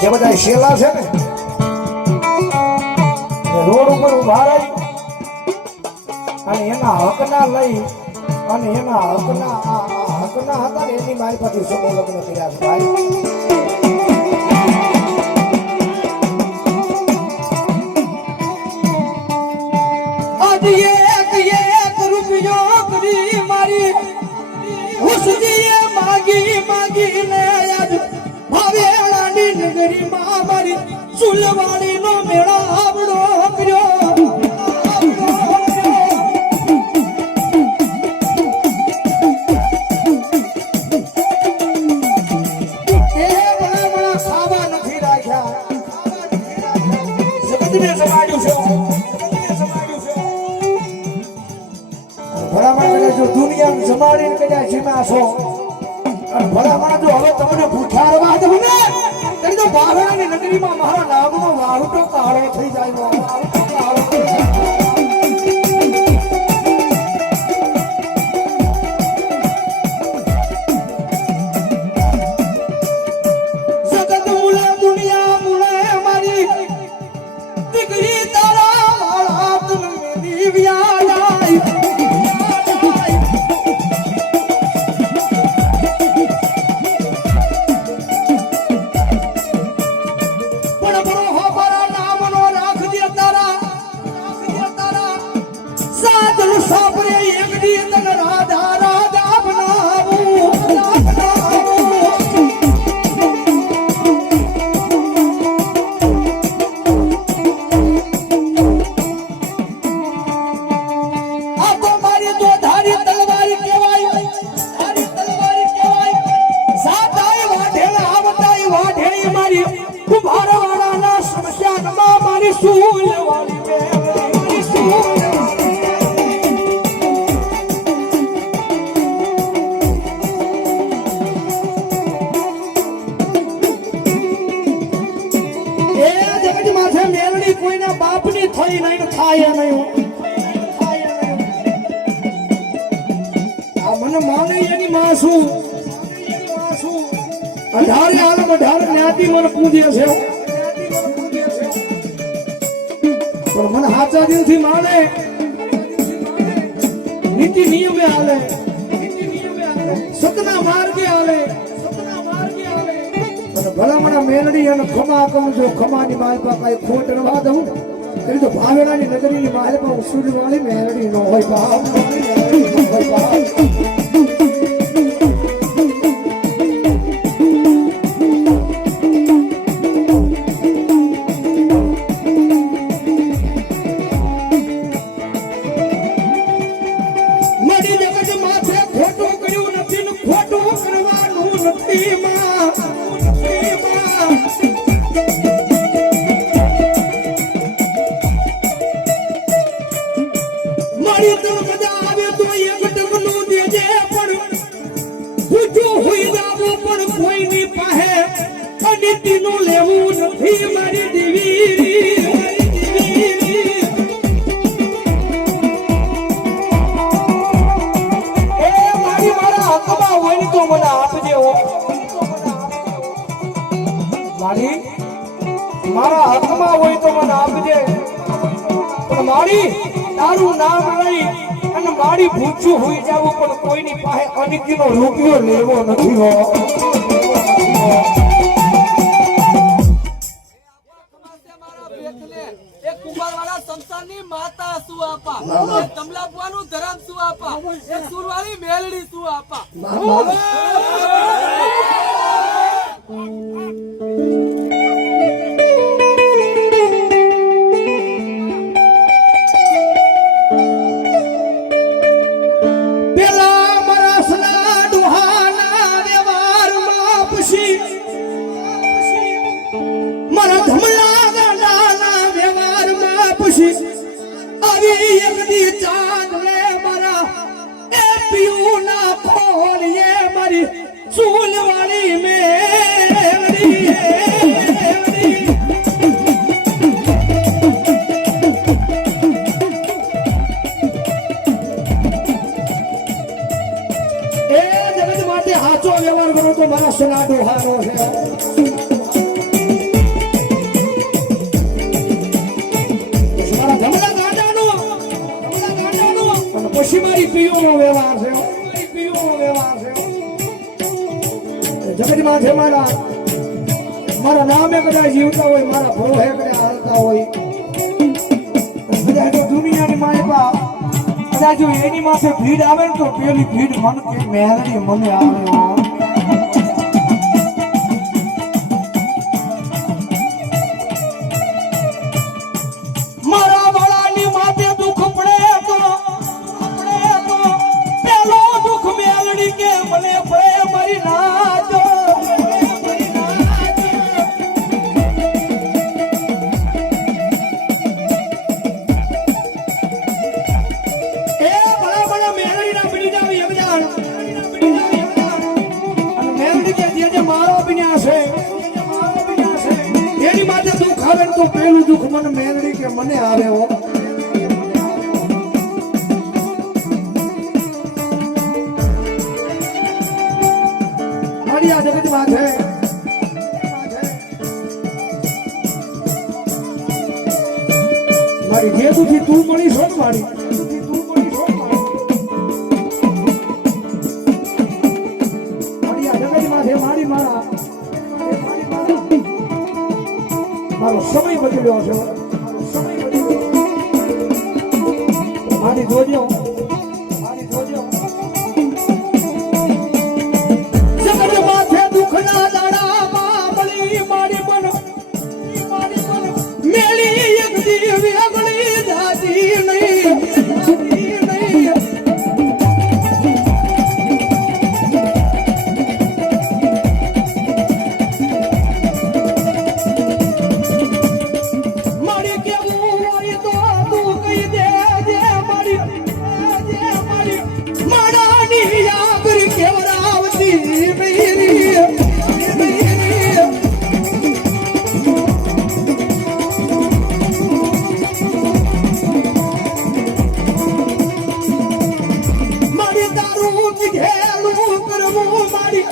જે બધા શેલા છે ને રોડ ઉપર ઉભા રહી અને એના હકના લઈ અને એના હકના હતા ને એની મારી પાસે સમૂહ લગ્ન કર્યા છે ભાઈ. એક રૂપિયો કરી મારી હુસદીએ માગીને આજ ભાવેલાની નગરીમાં મારી સુલવાડીનો મેળો આવડો કર્યો. ખાવા નથી રાખ્યા જગતને સમાડ્યું છે ભલામણ જો દુનિયા જમાડીને કદાચ જીમા છો અને ભલામણ જો હવે તમને ભૂખ્યા રવા દઉં ને ત્યારે તો બાવળાની નગરીમાં મારા નામનો વાળુટો કાળો થઈ જાય વાળુટો કાળો થઈ જાય. જગત મુલે દુનિયા મુલે મારી દીકરી તારા વાળા તું દીવ્યા જાય. બાપની થઈ નહીં થાય નહીં આ મને માને એની માં છું 18 આલમ 18 જ્ઞાતિ મને પૂજે છે પણ મને સાચા દિલથી માને નીતિ નિયમે હાલે સતના માર્ગે હાલે ભલામણા મેલડી અને ખમા કમજો ખમાની માલપા કઈ ખોટ રવા દઉં એટલે તો ભાવેલાની નગરીની માલપા ઉસુરવાળી મેલડી નો હોય બાપ મેલડી નો હોય બાપ. મારી જગત માથે ખોટું કર્યું નથી ને ખોટું કરવાનું નથી માં. મારી તો મજા આવે તો એક ટકનું દેજે પણ પૂછું હોઈ જાવું પણ કોઈની પાસે અનિતિનું લેવું નથી મારી દેવી. એ મારી મારા હકમાં હોય ને તો મને આપજે હો મારી મારા હકમાં હોય તો મને આપજે પણ મારી તારું નામ લઈ અને મારી ભૂચું હોઈ જાવું પણ કોઈની પાસે અનિતિનો રૂપિયો લેવો નથી હો. એક કુંભારવાળા સંસારની માતા શું આપા, એક કમલાબુઆનું ધરમ શું આપા, એક સુરવાળી મેલડી શું આપા. મારા ધમલા ગાંડાના વ્યવહારમાં પૂછી આવી એક દી ચાંદ લે મારા એ પીયુના ખોલીએ મારી ચૂલવાળી મેલડી. એ જગત માટે સાચો વ્યવહાર કરો તો મારા સોના ડોહાનો છે. માથે મારા નામે કદાચ જીવતા હોય, મારા ભરોહે કદાચ હાલતા હોય, કદાચ તો દુનિયાની માયપા કદાચ જો એની માથે ભીડ આવે ને તો પેલી ભીડ મન કે મેલડી મને આવે હો. મારા વાળાની માથે દુઃખ પડે તો પેલો દુઃખ મેલડી કે મને પડે મારી નાચ. એ ભલા ભલા મેલડીના પડી જાવ યમજાન. અને મેલડી કે જે મારો બન્યા છે એની માથે દુઃખ આવે ને તો પેલું દુઃખ મને મેલડી કે મને આવે હો. મારી આ જગત માથે મારી જેતુથી તું મળી છો ને મારી મારી આ જગત માથે મારી મારા મારો સમય બદલ્યો છે. મારી જોજો જગત માથે દુઃખના દાડામાં મળી મારી મન મેલી એક દીવી અગળી જાતી નહીં. મારી કેવું હોય તો તું કહી દેજે મારી મારાની યાગરી કેવરાવતી મેરી. મારી તારું ઘેલું કરવું મારી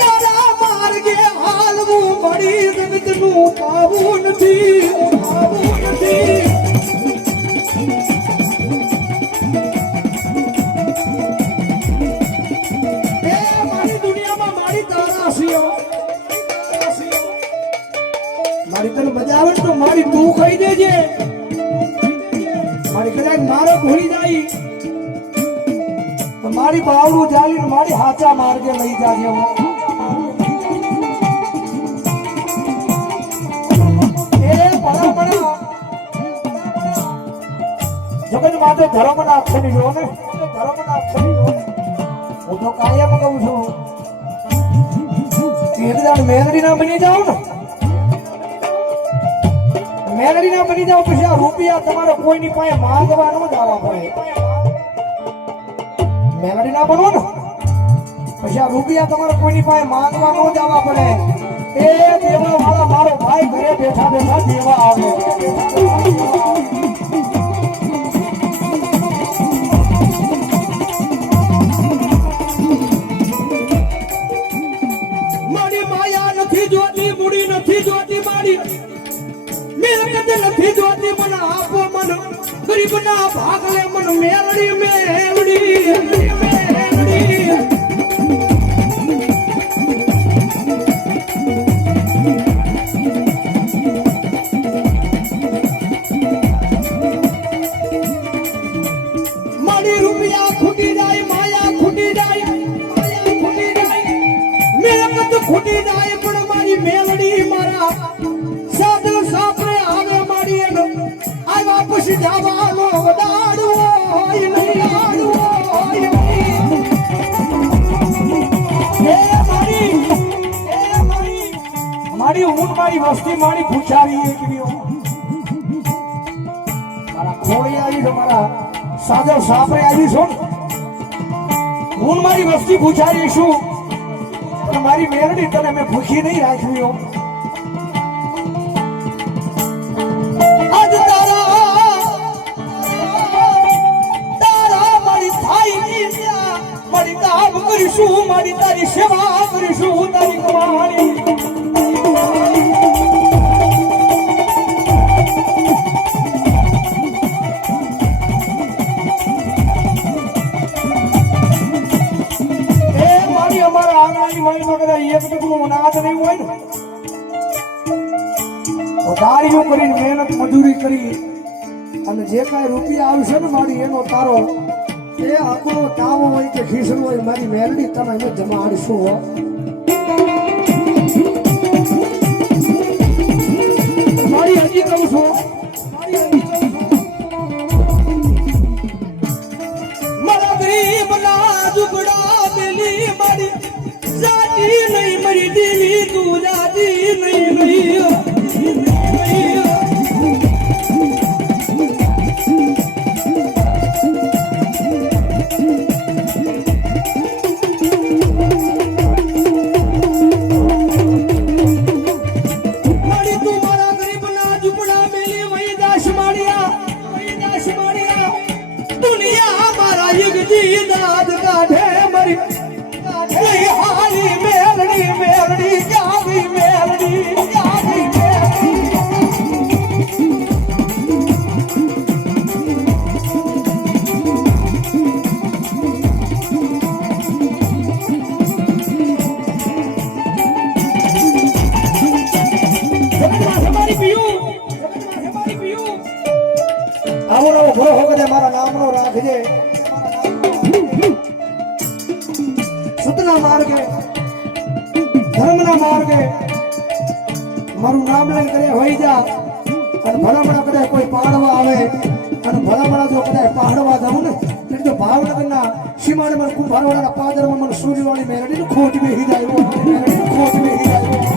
તારા માર્ગે હાલવું મારી જગતનું પાવું નથી. એ મારી દુનિયામાં મારી તારાશીઓ મારી તને મજા આવે ને તો મારી તું કહી દેજે. મારી કદાચ મારો ભૂલી જાય તો મારી બાવડું જાલીને મારી હાચા માર્ગે લઈ જાજે હો. એ ભલામણા જગત માટે ધર્મના અક્ષરી જો ને ધર્મના અક્ષરી જો. હું તો કાયમ કહું છું કે એક દાડ મેલડી ના બની જાવ ને મેલડી ના બની જાવ પછી આ રૂપિયા તમારે કોઈની પાસે માંગવા ન જવા પડે. મેલડી ના બનો ને પછી આ રૂપિયા તમારે કોઈની પાસે માંગવા ન જવા પડે. એ દેવા વાળા મારો ભાઈ ઘરે બેઠા બેઠા દેવા આવે. મારી માયા નથી જોતી મૂડી નથી જોતી મારી મેલકત નથી જોતી મને આપો મન ગરીબના ભાગલે મન મેલડી મેલડી. મારી રૂપિયા ખૂટી જાય માયા ખૂટી જાય મેલકત ખૂટી જાય પણ મારી મેલડી મારા સાધુ સાપરે આવે મારી એનો આવ્યા પછી જવાનો વડાડવો હોય નહીં મારી ઊંટ મારી વસ્તી મારી પૂછાવી એકવીઓ મારા ખોડી આવી છે મારા સાજો સાપરે આવી છો ને હું મારી વસ્તી પૂછાવી છું પણ મારી મેરડી તને મેં ભૂખી નહીં રાખવી હો. આજ તારા મારી થાઈ મારી કામ કરીશું મારી તારી સેવા કરીશું તારી કમાણી. એક ટકનું અનાજ નહીં હોય ને તો દાળીઓ કરીને મહેનત મજૂરી કરી અને જે કાંઈ રૂપિયા આવશે ને મારી એનો તારો એ આકડો તાવો હોય કે ખીસડો હોય મારી મેલડી તમે એને જમાડીશું હો મારી હજી કહું છું મારા ગરીબના ઝૂંપડા પેલી મારી જાતી નહીં મરી દીલી તું જાતી નહીં દુનિયા મારા યુગજી દાદ કાઢે મરી હારી મેલડી મેલડી ક્યાંની મેલડી ક્યાંની આવો નવો ભરો હોગદે મારા નામનો રાખજે સતના માર્ગે ધર્મના માર્ગે મારું નામ લઈને કરે હોઈ જા અને ભલામણા કદાચ કોઈ પાડવા આવે અને ભલામણા જો કદાચ પાડવા જાઉં ને એટલે તો ભાવનગરના સીમાડે મને કુંભારવાળાના પાદરમાં મને સૂર્યવાળી મેરડીને ખોટ બેહી જાય મેરડીને ખોટ બેહી જાય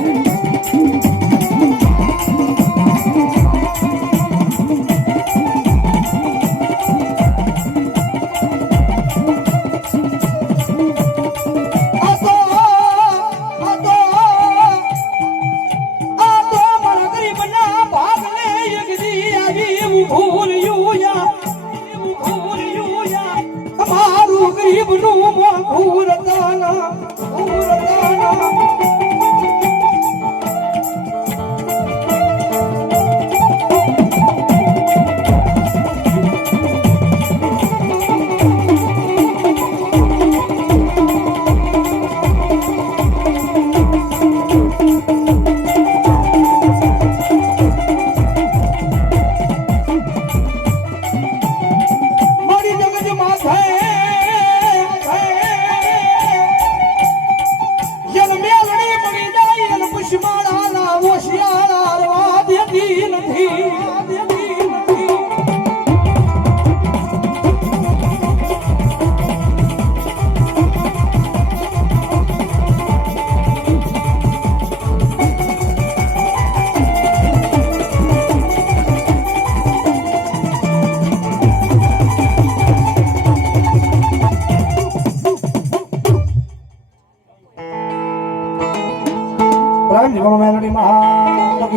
મેલડી મહારાજ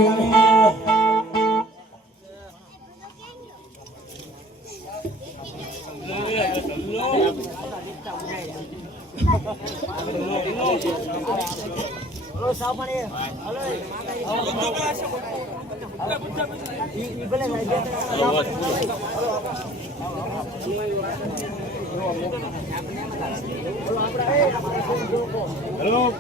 હલો સાવણી હલો ઈ ભલે હેલો